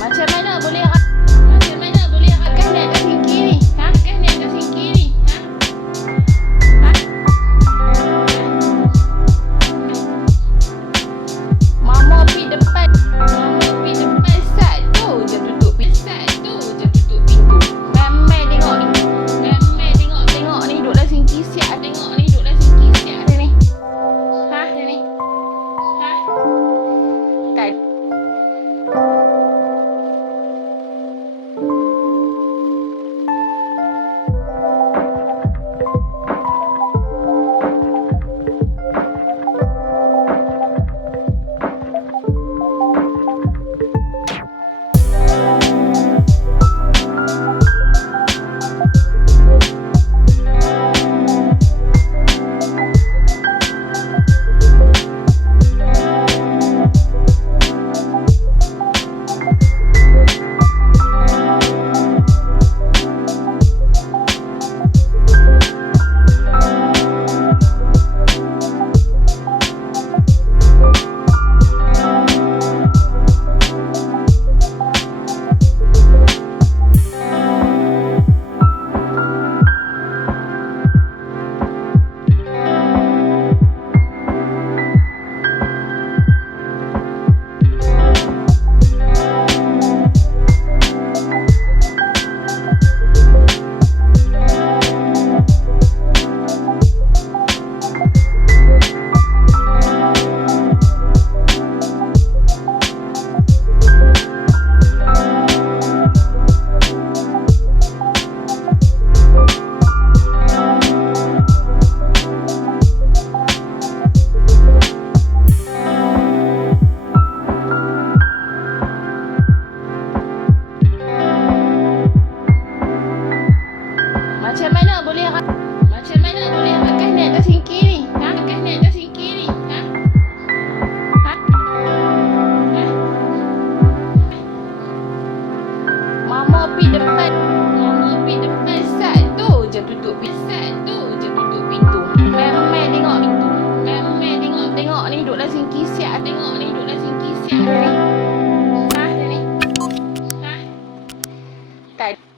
Macam mana boleh akak naik kat tinggi ni? Ha? Akak naik kat tinggi ni? Ha? Mama pergi depan satu je tutup pintu. Memang tengok ni duduk dalam singki siap dia ni. Ha? Dia ni. Ha? Tak. Macam mana boleh akak naik kat tinggi ni? Ha? Akak naik kat tinggi ni? Ha? Ha? Ha? Mama pergi depan satu je tutup pintu. Memang tengok ni duduk dalam singki siap dia ni. Ha? Dia ni. Ha? Tak.